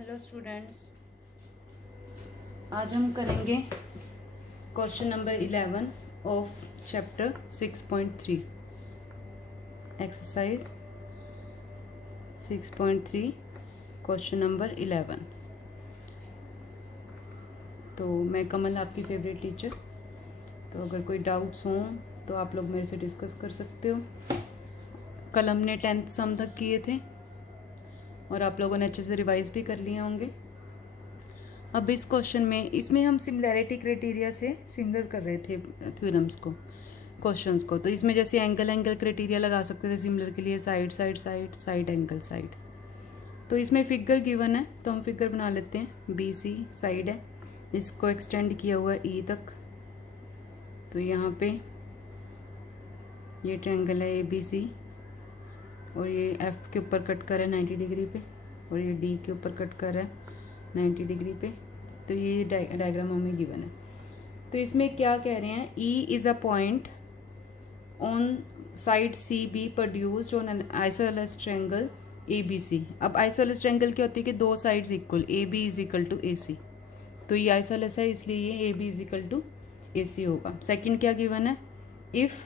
Hello students, आज हम करेंगे question number 11 of chapter 6.3 exercise 6.3 question number 11। तो मैं कमल, आपकी फेवरेट टीचर। तो अगर कोई डाउट्स हों तो आप लोग मेरे से डिस्कस कर सकते हो। कल हमने 10th सम तक किए थे और आप लोगों ने अच्छे से रिवाइज भी कर लिए होंगे। अब इस क्वेश्चन में इसमें हम सिमिलैरिटी क्राइटेरिया से सिमिलर कर रहे थे थ्योरम्स को, क्वेश्चंस को। तो इसमें जैसे एंगल क्राइटेरिया लगा सकते थे सिमिलर के लिए, side side side side angle side. तो इसमें फिगर गिवन है तो हम फिगर बना लेते हैं। बी सी साइड है, इसको एक्सटेंड किया हुआ है ई तक। तो यहाँ पे ये ट्रायंगल है ए बी सी और ये एफ के ऊपर कट कर है 90 डिग्री पे और ये डी के ऊपर कट कर रहा है 90 डिग्री पे। तो ये डायग्राम हमें गिवन है। तो इसमें क्या कह रहे हैं, E is a point on side C B produced on an isosceles triangle A B C. अब आइसोसेलेस ट्रायंगल क्या होती है कि दो sides equal, A B is equal to A C. तो ये आइसोसेलेस है इसलिए ये A B is equal to A C होगा। सेकेंड क्या गिवन है, if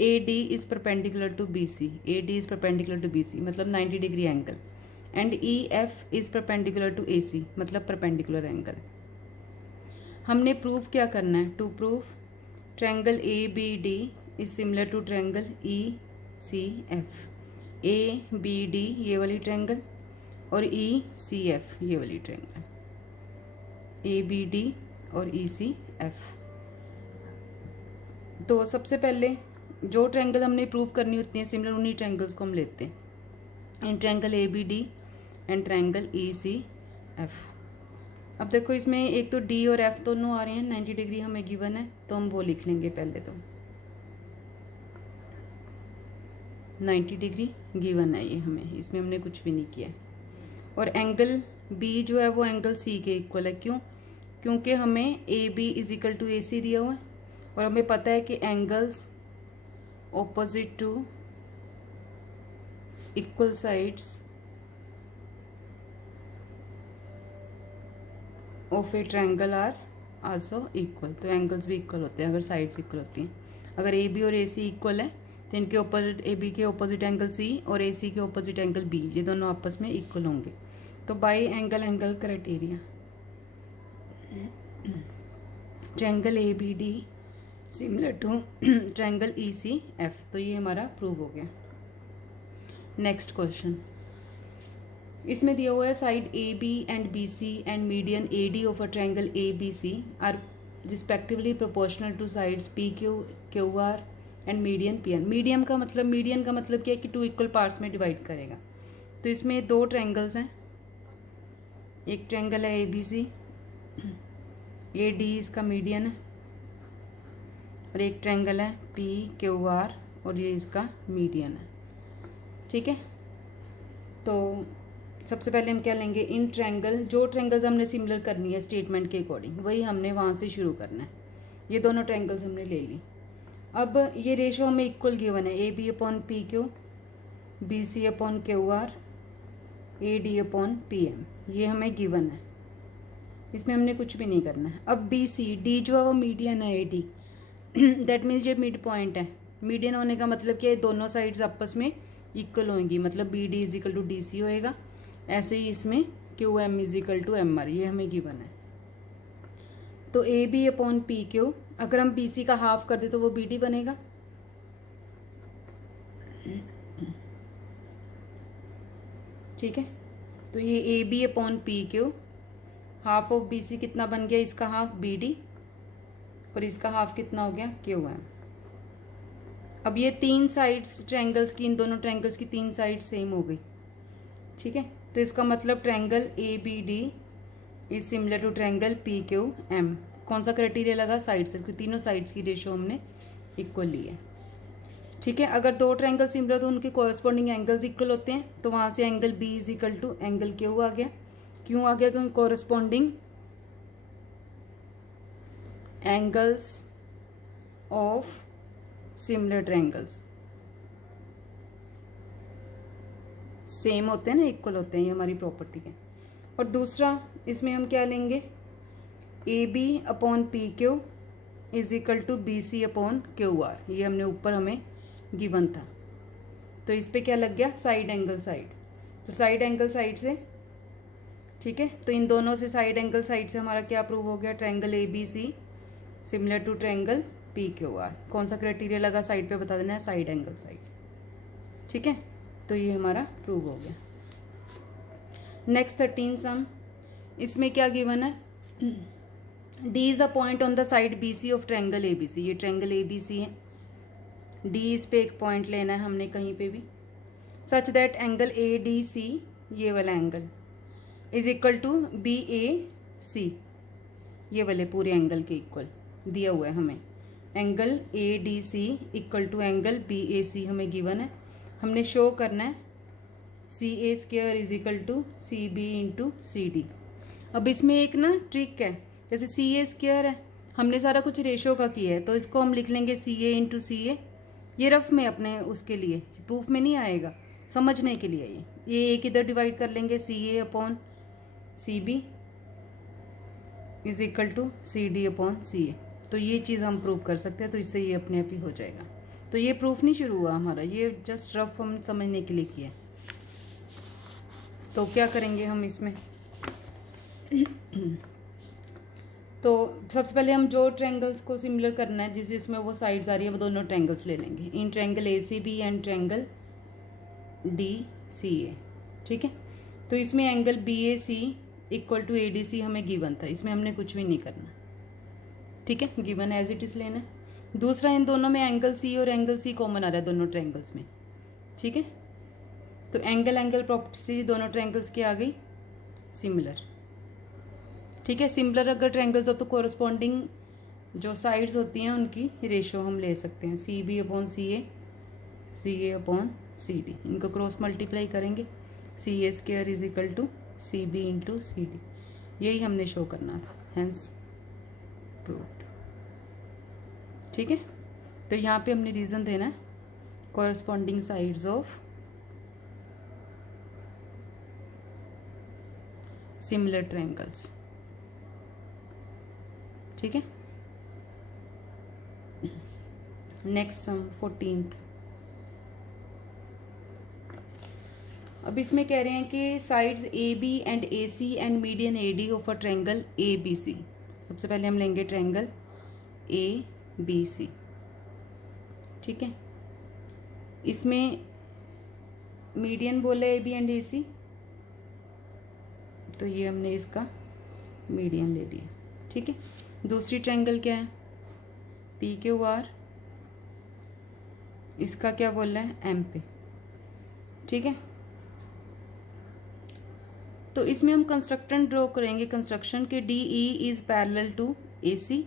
A D is perpendicular to B C, A D is perpendicular to B C मतलब 90 degree angle, and E F is perpendicular to A C मतलब perpendicular angle. हमने prove क्या करना है, to prove triangle A B D is similar to triangle E C F. A B D ये वाली triangle और ई C F ये वाली ट्रायंगल, ए बी डी और ई सी एफ। तो सबसे पहले जो ट्रायंगल हमने प्रूव करनी होती है सिमिलर, उन्हीं ट्रायंगल्स को हम लेते हैं। In triangle A B D and triangle E C F. अब देखो इसमें एक तो डी और एफ दोनों आ रहे हैं 90 डिग्री हमें गिवन है, तो हम वो लिख लेंगे पहले। तो 90 डिग्री गिवन है ये हमें, इसमें हमने कुछ भी नहीं किया है। और एंगल बी जो है वो एंगल सी के इक्वल है। क्यों? क्योंकि हमें A B is equal to A C दिया हुआ है और हमें पता है कि angles opposite to equal sides of a triangle are also equal. तो एंगल्स भी इक्वल होते हैं अगर साइड्स इक्वल होती हैं। अगर ए बी और ए सी इक्वल है तो इनके ऑपोजिट, ए बी के ऑपोजिट एंगल सी और ए सी के ऑपोजिट एंगल बी, ये दोनों आपस में इक्वल होंगे। तो by angle criteria triangle A B D similar to triangle E C F. तो ये हमारा प्रूव हो गया। नेक्स्ट क्वेश्चन, इसमें दिया हुआ है side A B and B C and median A D of a triangle A B C are respectively proportional to sides P Q Q R and median P N. Median का मतलब क्या है कि two equal parts में divide करेगा। तो इसमें दो ट्रायंगल्स हैं, एक ट्रायंगल है A B C, A D इसका मीडियन है, और एक ट्रायंगल है पी क्यू आर और ये इसका मीडियन है। ठीक है, तो सबसे पहले हम क्या लेंगे, इन ट्रायंगल, जो ट्रायंगल्स हमने सिमिलर करनी है स्टेटमेंट के अकॉर्डिंग वही हमने वहाँ से शुरू करना है। ये दोनों ट्रायंगल्स हमने ले ली। अब ये रेशो हमें इक्वल गिवन है, A B upon P Q, B C upon Q R, A D upon P M, ये हमें गिवन है। इसमें हमने कुछ भी नहीं करना है। अब बी सी, डी जो है वो मीडियन है ए डी, दैट मीन्स ये मिड पॉइंट है। मीडियन होने का मतलब क्या है, दोनों साइड्स आपस में इक्वल होंगी, मतलब B D is equal to D C होएगा। ऐसे ही इसमें Q M is equal to M R, ये हमें गिवन है। तो A B upon P Q, अगर हम बी सी का हाफ कर दे तो वो बी डी बनेगा। ठीक है, तो ये A B upon P Q, half of B C कितना बन गया, इसका हाफ बी डी और इसका हाफ कितना हो गया क्यू एम। अब ये तीन साइड्स ट्रायंगल्स की, इन दोनों ट्रायंगल्स की तीन साइड सेम हो गई। ठीक है, तो इसका मतलब triangle A B D is similar to triangle P Q M. कौन सा क्राइटेरिया लगा, साइड से, क्योंकि तीनों साइड्स की रेशो हमने इक्वल ली है। ठीक है, अगर दो ट्रायंगल सिमिलर तो उनके कॉरस्पॉन्डिंग एंगल्स इक्वल होते हैं। तो वहाँ से angle B is equal to angle Q आ गया। क्यों आ गया? क्योंकि corresponding angles of similar triangles same होते हैं ना, इक्वल होते हैं, ये हमारी प्रॉपर्टी है। और दूसरा इसमें हम क्या लेंगे, A B upon P Q is equal to B C upon Q R. ये हमने ऊपर हमें गिवन था, तो इस पे क्या लग गया, साइड एंगल साइड। तो साइड एंगल साइड से, ठीक है, तो इन दोनों से साइड एंगल साइड से हमारा क्या प्रूव हो गया, triangle A B C similar to triangle P Q R. कौन सा क्राइटेरिया लगा साइड पे बता देना है, साइड एंगल साइड। ठीक है, तो ये हमारा प्रूव हो गया। नेक्स्ट 13 सम, इसमें क्या गिवन है, D is a point on the side B C of triangle A B C. ये ट्रायंगल ए बी सी है, डी इस पे एक पॉइंट लेना है हमने कहीं पे भी, such that angle A D C, ये वाला angle, is equal to B A C, ये वाले पूरे एंगल के इक्वल दिया हुआ है हमें। Angle A D C equal to angle B A C हमें गिवन है। हमने शो करना है C A square is equal to C B into C D. अब इसमें एक ना ट्रिक है, जैसे सी ए स्क्वायर है, हमने सारा कुछ रेशो का किया है, तो इसको हम लिख लेंगे सी ए इंटू सी ए। ये रफ में अपने उसके लिए, प्रूफ में नहीं आएगा, समझने के लिए ये एक इधर डिवाइड कर लेंगे, C A upon C B is equal to C D upon C A. तो ये चीज़ हम प्रूव कर सकते हैं, तो इससे ये अपने आप ही हो जाएगा। तो ये प्रूफ नहीं शुरू हुआ हमारा, ये जस्ट रफ हम समझने के लिए किया। तो क्या करेंगे हम इसमें तो सबसे पहले हम जो ट्रायंगल्स को सिमिलर करना है, जिसमें वो साइड्स आ रही है, वो दोनों ट्रायंगल्स ले लेंगे, इन triangle A C B and triangle D C A. ठीक है, तो इसमें angle B A C equal to A D C हमें गिवन था, इसमें हमने कुछ भी नहीं करना। ठीक है, गिवन एज इट इज लेना है। दूसरा, इन दोनों में एंगल सी और एंगल सी कॉमन आ रहा है दोनों ट्रायंगल्स में। ठीक है, तो एंगल प्रॉपर्टी दोनों ट्रायंगल्स की आ गई सिमिलर। ठीक है, सिमिलर अगर ट्रायंगल्स हो तो कोरस्पॉन्डिंग जो साइड्स होती हैं उनकी रेशो हम ले सकते हैं, C B upon C A upon C D. इनको क्रॉस मल्टीप्लाई करेंगे, C A square is equal to C B into C D. यही हमने शो करना था, हेंस प्रूव्ड। ठीक है, तो यहाँ पे हमने रीज़न देना है corresponding sides of similar triangles. ठीक है, नेक्स्ट सम 14th। अब इसमें कह रहे हैं कि sides A B and A C and median A D of a triangle A B C. सबसे पहले हम लेंगे ट्रायंगल ए बी सी। ठीक है, इसमें मीडियन बोला ए बी एंड ए सी, तो ये हमने इसका मीडियन ले लिया। ठीक है, दूसरी ट्रायंगल क्या है, पी क्यू आर, इसका क्या बोल रहा है, एम पे। ठीक है, तो इसमें हम कंस्ट्रक्शन ड्रॉ करेंगे, कंस्ट्रक्शन के D E is parallel to A C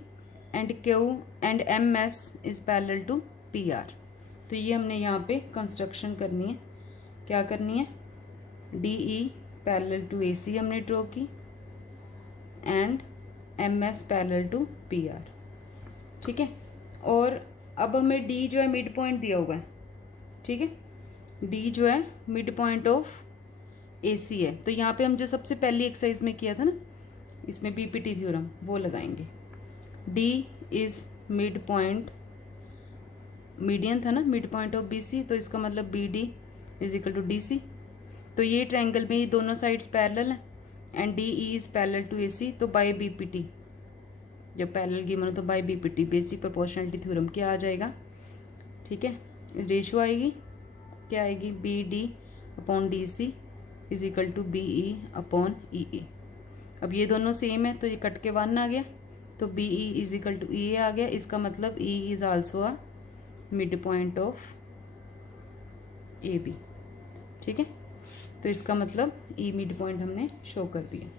and Q and M S is parallel to P R. तो ये हमने यहाँ पे कंस्ट्रक्शन करनी है, क्या करनी है, D E parallel to A C हमने ड्रॉ की and M S parallel to P R. ठीक है, और अब हमें डी जो है मिड पॉइंट दिया हुआ है। ठीक है, डी जो है मिड पॉइंट ऑफ ए सी है, तो यहाँ पे हम जो सबसे पहली एक्सरसाइज में किया था ना, इसमें बीपीटी थ्योरम, वो लगाएंगे। D is mid point, median था ना, mid point of B C, तो इसका मतलब B D is equal to D C. तो ये ट्रायंगल में ये दोनों साइड्स पैरेलल हैं and D E is parallel to A C, तो बाय बीपीटी, जब पैरेलल गिवन हो तो by BPT, basic proportionality theorem क्या आ जाएगा। ठीक है, इस रेशियो आएगी, क्या आएगी, B D upon D C is equal to B E upon E A. अब ये दोनों सेम है, तो ये कट के 1 आ गया, तो B E is equal to E A आ गया। इसका मतलब E is also a mid point of A B. ठीक है, तो इसका मतलब ई मिड पॉइंट हमने शो कर दिया।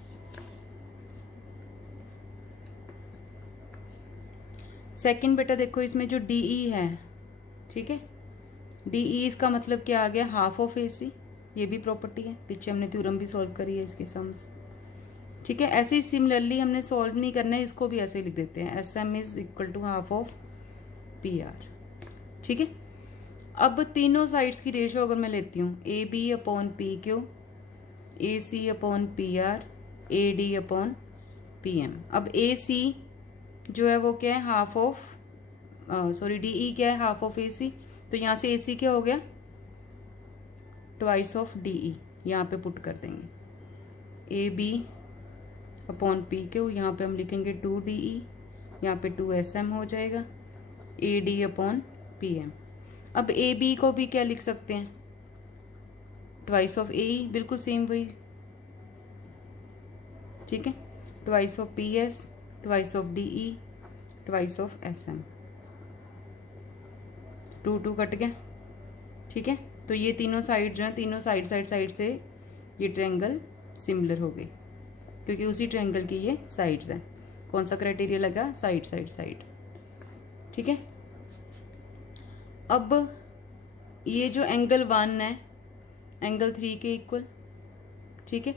सेकंड बेटा देखो, इसमें जो डी ई है, ठीक है, डी ई इसका मतलब क्या आ गया, हाफ ऑफ ए सी। ये भी प्रॉपर्टी है, पीछे हमने थ्योरम भी सॉल्व करी है इसके सम्स। ठीक है, ऐसे ही सिमिलरली हमने सॉल्व नहीं करना है, इसको भी ऐसे ही लिख देते हैं, S M is equal to half of P R. ठीक है, अब तीनों साइड्स की रेशो अगर मैं लेती हूँ, A B upon P Q, A C upon P R A D upon P M. अब ए सी जो है वो क्या है, half of sorry D E क्या है, हाफ ऑफ ए सी। तो यहाँ से ए सी क्या हो गया, ट्वाइस ऑफ डी ई, यहाँ पे पुट कर देंगे। A B upon P Q, यहाँ पे हम लिखेंगे 2 डी ई, यहाँ पे 2 एस एम हो जाएगा। A D upon P M. अब ए बी को भी क्या लिख सकते हैं, ट्वाइस ऑफ ए ई, बिल्कुल सेम वही, ठीक है। Twice of P S, twice of D E, twice of S M, 2 2 cut गया, ठीक है। तो ये तीनों साइड जो है, तीनों साइड से ये ट्रायंगल सिमिलर हो गई, क्योंकि उसी ट्रायंगल की ये साइड्स हैं। कौन सा क्राइटेरिया लगा, साइड साइड साइड, ठीक है। अब ये जो एंगल 1 है एंगल 3 के इक्वल, ठीक है,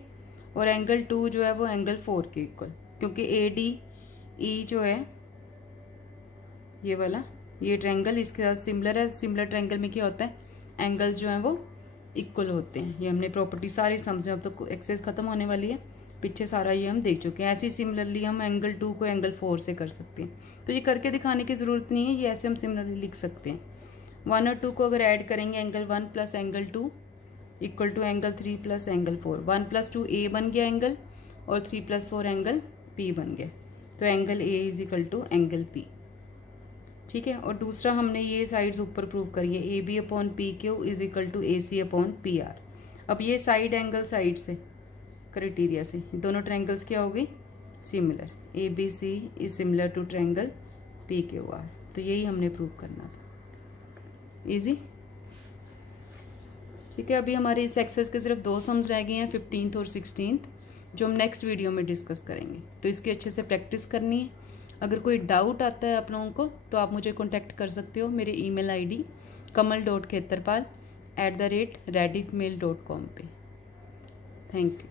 और एंगल 2 जो है वो एंगल 4 के इक्वल, क्योंकि ए डी ई जो है ये वाला, ये ट्रायंगल इसके साथ सिमिलर है। सिमिलर ट्रायंगल में क्या होता है, एंगल जो है वो इक्वल होते हैं। ये हमने प्रॉपर्टी सारी समझे, अब तो एक्सेस खत्म होने वाली है, पीछे सारा ये हम देख चुके हैं। ऐसे ही सिमिलरली हम एंगल 2 को एंगल 4 से कर सकते हैं। तो ये करके दिखाने की ज़रूरत नहीं है, ये ऐसे हम सिमिलरली लिख सकते हैं। 1 और 2 को अगर ऐड करेंगे, angle 1 plus angle 2 equal to angle 3 plus angle 4। 1 + 2 A बन गया एंगल, और 3 + 4 एंगल पी बन गया। तो angle A is equal to angle P, ठीक है। और दूसरा हमने ये साइड्स ऊपर प्रूव करी है, A B upon P Q is equal to A C upon P R. अब ये साइड एंगल साइड से क्राइटेरिया से दोनों ट्रायंगल्स क्या हो गई, similar. A B C is similar to triangle P Q R. तो यही हमने प्रूव करना था, इजी, ठीक है। अभी हमारे इस एक्सरसाइज के सिर्फ 2 सम्स रह गए हैं, 15th और 16th, जो हम नेक्स्ट वीडियो में डिस्कस करेंगे। तो इसकी अच्छे से प्रैक्टिस करनी है। अगर कोई डाउट आता है आप लोगों को तो आप मुझे कॉन्टैक्ट कर सकते हो मेरे ईमेल आईडी kamal.khetarpal@rediffmail.com पे। Thank you.